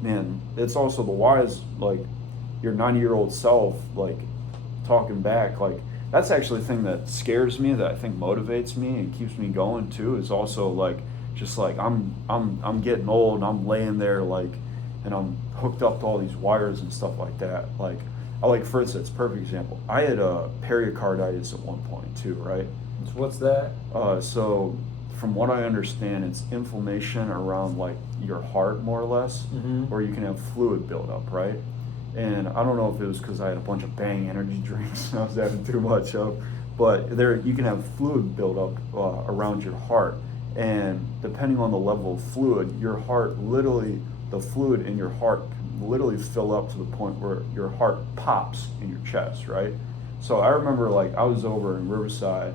Man, it's also the why is like your 90-year-old self, like talking back. Like, that's actually the thing that scares me, that I think motivates me and keeps me going too. Is also like, just like I'm getting old and I'm laying there like, and I'm hooked up to all these wires and stuff like that. Like, for instance, perfect example. I had pericarditis at one point too, right? So what's that? So from what I understand, it's inflammation around like your heart, more or less, or you can have fluid buildup, right? And I don't know if it was because I had a bunch of Bang energy drinks and I was having too much of, but you can have fluid buildup around your heart. And depending on the level of fluid, your heart literally, the fluid in your heart can literally fill up to the point where your heart pops in your chest, right? So I remember like I was over in Riverside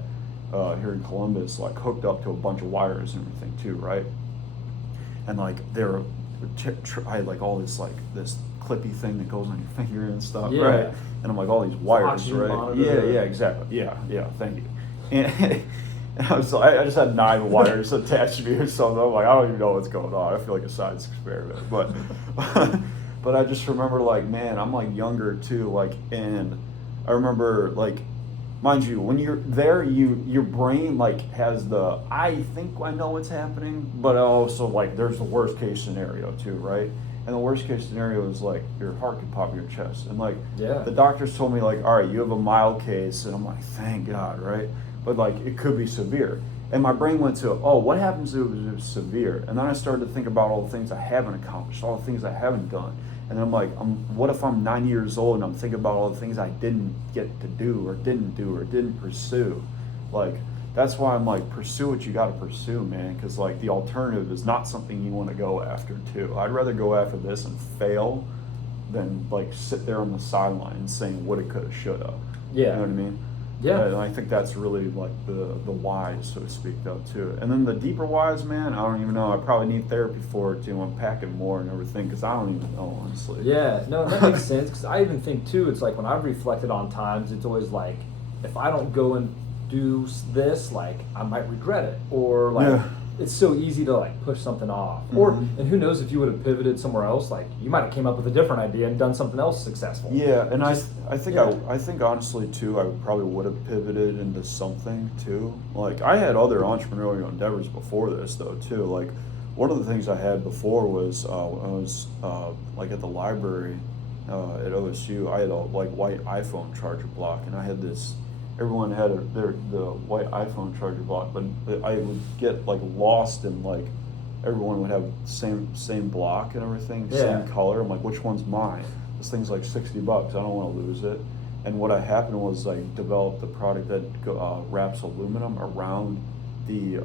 here in Columbus, like hooked up to a bunch of wires and everything too, right? And like I had like all this like this clippy thing that goes on your finger and stuff, right? And I'm like all these wires, oxygen right? monitor. Yeah, exactly. Yeah, thank you. And I just had 9 wires attached to me or something. I'm like, I don't even know what's going on. I feel like a science experiment. But but I just remember like, man, I'm like younger too, like, and I remember like, mind you, when you're there, your brain like has the, I think I know what's happening, but also like there's the worst case scenario too, right? And the worst case scenario is like your heart could pop in your chest. And like the doctors told me like, all right, you have a mild case. And I'm like, thank God, right? But like it could be severe. And my brain went to, oh, what happens if it was severe? And then I started to think about all the things I haven't accomplished, all the things I haven't done. And I'm like, what if I'm 90 years old and I'm thinking about all the things I didn't get to do or didn't pursue? Like, that's why I'm like, pursue what you got to pursue, man. Because like the alternative is not something you want to go after too. I'd rather go after this and fail than like sit there on the sidelines saying what it could have, should have. Yeah. You know what I mean? Yeah. And I think that's really like the whys, so to speak, though, too. And then the deeper whys, man, I don't even know. I probably need therapy for it to unpack it more and everything, because I don't even know, honestly. Yeah, no, that makes sense, because I even think, too, it's like when I've reflected on times, it's always like, if I don't go and do this, like, I might regret it. Or, like, it's so easy to, like, push something off. Or, and who knows, if you would have pivoted somewhere else, like, you might have came up with a different idea and done something else successful. Yeah, and I think honestly too, I probably would have pivoted into something too. Like, I had other entrepreneurial endeavors before this though too. Like, one of the things I had before was when I was like at the library at OSU, I had a like white iPhone charger block, and I had this. Everyone had the white iPhone charger block, but I would get like lost in like everyone would have same block and everything, same color. I'm like, which one's mine? This thing's like $60. I don't want to lose it. And what happened was I developed a product that wraps aluminum around the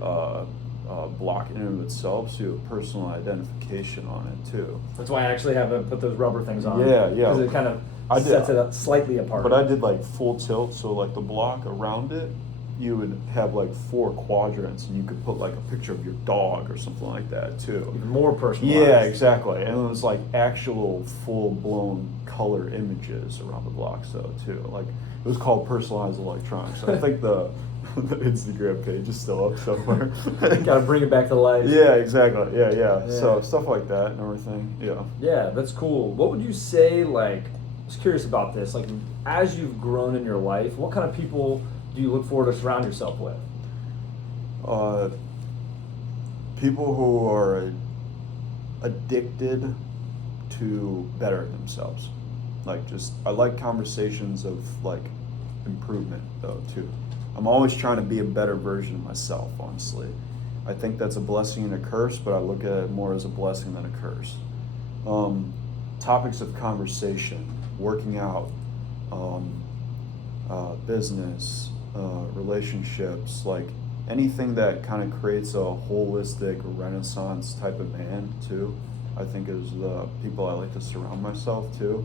block in and of itself, so you have personal identification on it too. That's why I actually have put those rubber things on. Yeah. Because it kind of sets it up slightly apart. But I did like full tilt, so like the block around it, you would have like 4 quadrants, and you could put like a picture of your dog or something like that too. Even more personalized. Yeah, exactly. And it was like actual full-blown color images around the blocks though too. Like it was called personalized electronics. I think the Instagram page is still up somewhere. Got to bring it back to life. Yeah, exactly. Yeah. So stuff like that and everything. Yeah. Yeah, that's cool. What would you say, like, I was curious about this, like, as you've grown in your life, what kind of people do you look forward to surround yourself with? People who are addicted to better themselves. Like I like conversations of like improvement though too. I'm always trying to be a better version of myself, honestly. I think that's a blessing and a curse, but I look at it more as a blessing than a curse. Topics of conversation, working out, business, relationships, like anything that kind of creates a holistic renaissance type of man too, I think is the people I like to surround myself too.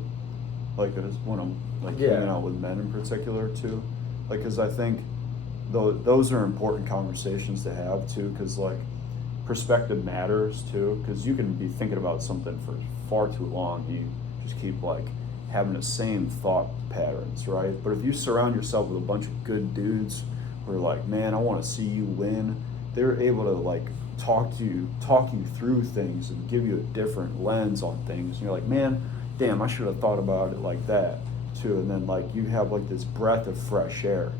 Like when I'm like hanging out with men in particular too. Like, cause I think those are important conversations to have too, because like perspective matters too, because you can be thinking about something for far too long. You just keep like having the same thought patterns, right? But if you surround yourself with a bunch of good dudes who are like, man, I want to see you win, they're able to like talk you through things and give you a different lens on things. And you're like, man, damn, I should have thought about it like that too. And then like you have like this breath of fresh air.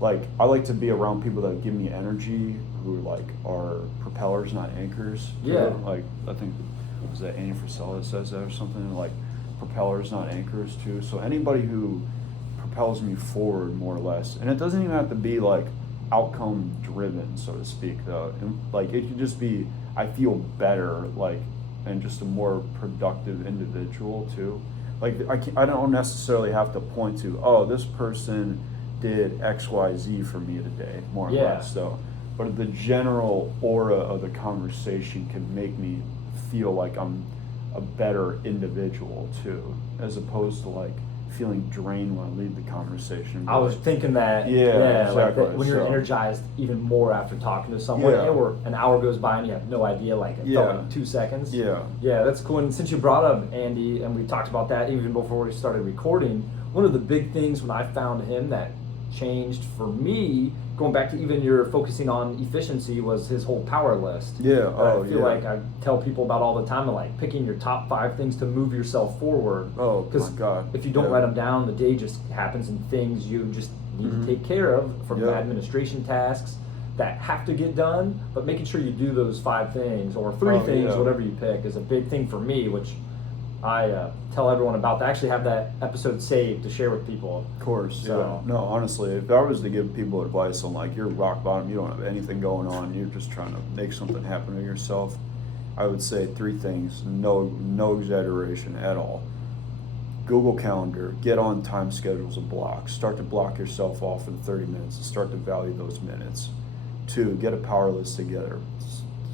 Like I like to be around people that give me energy, who like are propellers, not anchors. Yeah. Like I think was that Annie Frisella that says that or something, like propellers, not anchors too. So anybody who propels me forward more or less, and it doesn't even have to be like outcome driven, so to speak though. And, like it could just be I feel better, like, and just a more productive individual too. Like I don't necessarily have to point to, oh, this person did XYZ for me today, more or less so. But the general aura of the conversation can make me feel like I'm a better individual too, as opposed to like feeling drained when I leave the conversation. I was thinking that, exactly. Like when you're energized even more after talking to someone, or an hour goes by and you have no idea, like it felt like 2 seconds. Yeah, that's cool. And since you brought up Andy, and we talked about that even before we started recording, one of the big things when I found him that changed for me, going back to even your focusing on efficiency, was his whole power list. I feel like I tell people about all the time, like picking your top 5 things to move yourself forward. Oh my God. If you don't write them down, the day just happens, and things you just need to take care of from administration tasks that have to get done, but making sure you do those 5 things or 3 things, whatever you pick, is a big thing for me, which I tell everyone about. I actually have that episode saved to share with people. Of course. So. No, honestly, if I was to give people advice on like you're rock bottom, you don't have anything going on, you're just trying to make something happen to yourself, I would say 3 things. No exaggeration at all. Google Calendar, get on time schedules and blocks. Start to block yourself off in 30 minutes and start to value those minutes. 2, get a power list together.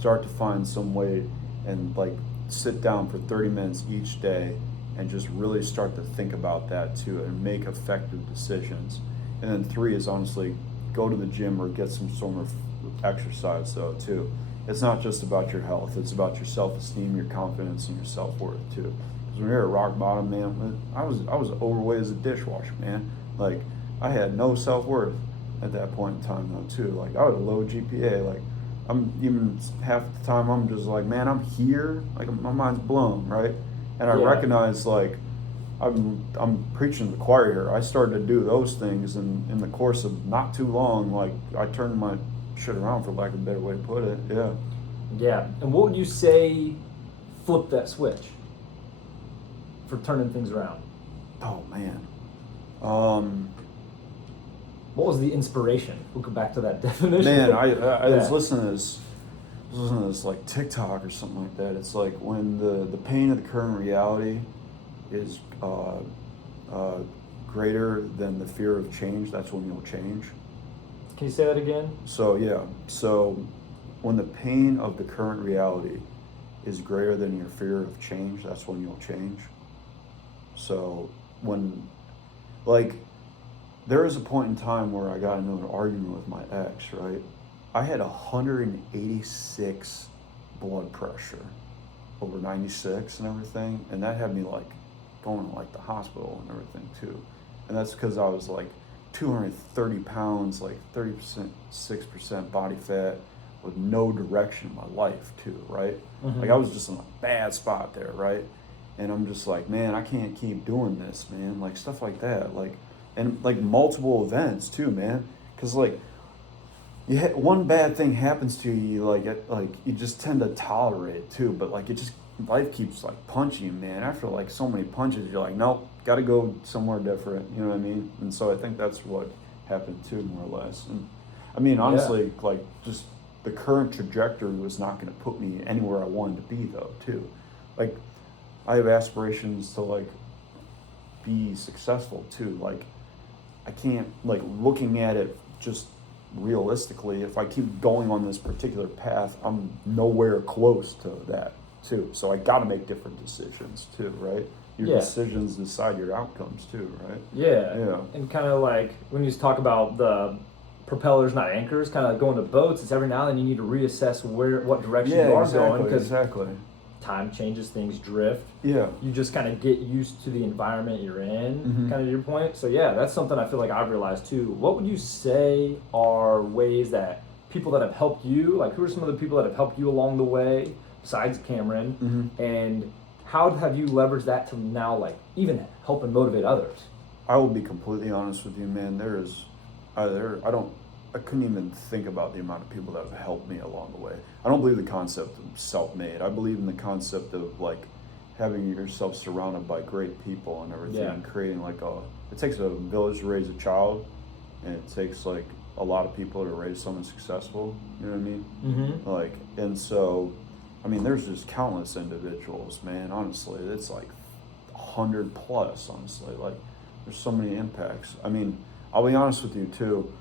Start to find some way and like sit down for 30 minutes each day and just really start to think about that too and make effective decisions. And then 3 is honestly go to the gym or get some sort of exercise though too. It's not just about your health, it's about your self-esteem, your confidence, and your self-worth too. Because when you're at rock bottom, man, I was overweight as a dishwasher, man. Like I had no self-worth at that point in time though too. Like I was a low GPA, like I'm even half the time I'm just like, man, I'm here, like my mind's blown, right? And I recognize like I'm preaching to the choir here. I started to do those things, and in the course of not too long, like I turned my shit around, for lack of a better way to put it. Yeah. And what would you say flipped that switch for turning things around? Oh man. What was the inspiration? We'll go back to that definition. Man, I was listening to this like TikTok or something like that. It's like when the pain of the current reality is greater than the fear of change, that's when you'll change. Can you say that again? So when the pain of the current reality is greater than your fear of change, that's when you'll change. So when, like, there was a point in time where I got into an argument with my ex, right? I had 186 blood pressure, over 96 and everything, and that had me like going to like the hospital and everything too. And that's because I was like 230 pounds, like 30%, 6% body fat, with no direction in my life too, right? Mm-hmm. Like I was just in a bad spot there, right? And I'm just like, man, I can't keep doing this, man. Like stuff like that, like, and like multiple events too, man. Cause like, one bad thing happens to you, like you just tend to tolerate it too. But like it just, life keeps like punching you, man. After like so many punches, you're like, nope, got to go somewhere different. You know what I mean? And so I think that's what happened too, more or less. And I mean, honestly, like just the current trajectory was not going to put me anywhere I wanted to be though, too. Like I have aspirations to like be successful too. Like I can't, like looking at it just realistically, if I keep going on this particular path, I'm nowhere close to that too. So I got to make different decisions too, right? Your decisions decide your outcomes too, right? Yeah. And kind of like when you talk about the propellers, not anchors, kind of like going to boats, it's every now and then you need to reassess what direction you are going, because time changes, things drift. Yeah. You just kind of get used to the environment you're in, kind of your point. So yeah, that's something I feel like I've realized too. What would you say are ways that people that have helped you, like who are some of the people that have helped you along the way besides Cameron, and how have you leveraged that to now like even help and motivate others? I will be completely honest with you, man. I couldn't even think about the amount of people that have helped me along the way. I don't believe the concept of self-made. I believe in the concept of like having yourself surrounded by great people and everything, and creating like it takes a village to raise a child, and it takes like a lot of people to raise someone successful. You know what I mean? Like, and so, I mean, there's just countless individuals, man. Honestly, it's like 100 plus. Honestly, like there's so many impacts. I mean, I'll be honest with you too.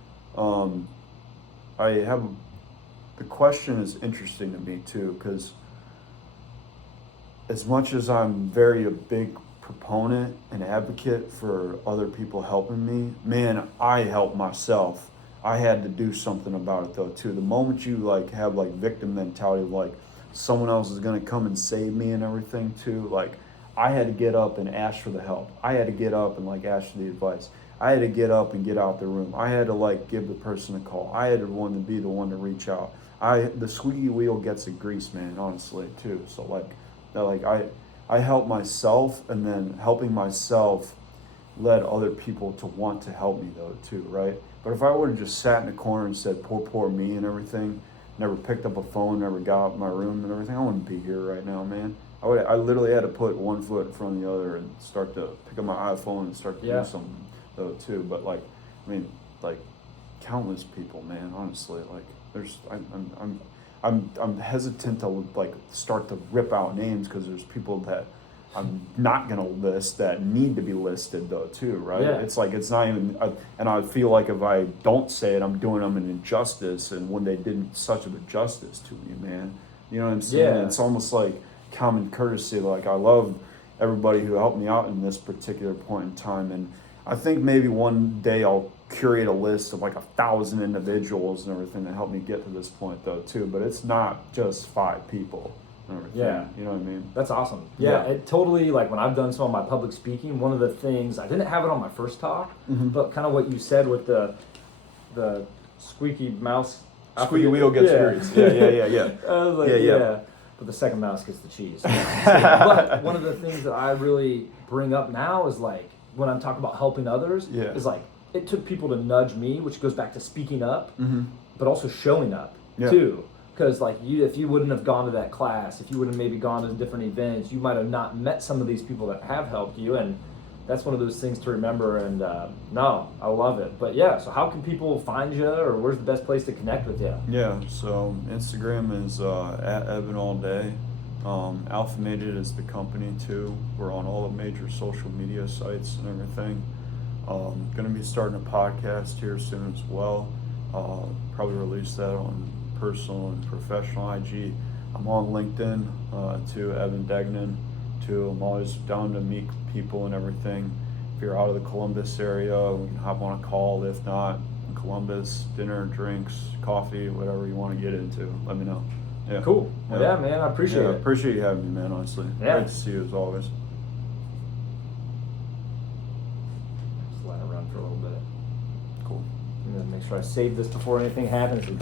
The question is interesting to me too, because as much as I'm a big proponent and advocate for other people helping me, man, I help myself. I had to do something about it though too. The moment you like have like victim mentality of like someone else is gonna come and save me and everything too, like I had to get up and ask for the help. I had to get up and like ask for the advice. I had to get up and get out the room. I had to like give the person a call. I had to be the one to reach out. The squeaky wheel gets the grease, man, honestly too. So I help myself, and then helping myself led other people to want to help me though too, right? But if I would have just sat in the corner and said poor me and everything, never picked up a phone, never got out of my room and everything, I wouldn't be here right now, man. I literally had to put one foot in front of the other and start to pick up my iPhone and start to do something though too. But like, I mean, like countless people, man, honestly, like there's, I'm hesitant to like start to rip out names, because there's people that I'm not gonna list that need to be listed though too, right? It's like, it's not even, and I feel like if I don't say it, I'm doing them an injustice, and when they did such of a justice to me, man, you know what I'm saying? It's almost like common courtesy. Like I love everybody who helped me out in this particular point in time, and I think maybe one day I'll curate a list of like 1,000 individuals and everything that helped me get to this point though too. But it's not just 5 people and everything. You know what I mean? That's awesome. It totally, like when I've done some of my public speaking, one of the things, I didn't have it on my first talk, but kind of what you said with the squeaky mouse. Squeaky wheel gets grease. I was like, but the second mouse gets the cheese. But one of the things that I really bring up now is like, when I'm talking about helping others, is like, it took people to nudge me, which goes back to speaking up, but also showing up too. Because like if you wouldn't have gone to that class, if you wouldn't have maybe gone to different events, you might have not met some of these people that have helped you. And that's one of those things to remember. And no, I love it. But so how can people find you, or where's the best place to connect with you? So Instagram is at Evan all day. Alphamated is the company too. We're on all the major social media sites and everything. Gonna be starting a podcast here soon as well. Probably release that on personal and professional IG. I'm on LinkedIn too, Evan Duignan too. I'm always down to meet people and everything. If you're out of the Columbus area, we can hop on a call. If not, in Columbus, dinner, drinks, coffee, whatever you want to get into, let me know. Yeah. Cool. Well, yeah, man, I appreciate it. Appreciate you having me, man, honestly. Yeah. Great to see you as always. Just let it run for a little bit. Cool. I'm gonna make sure I save this before anything happens.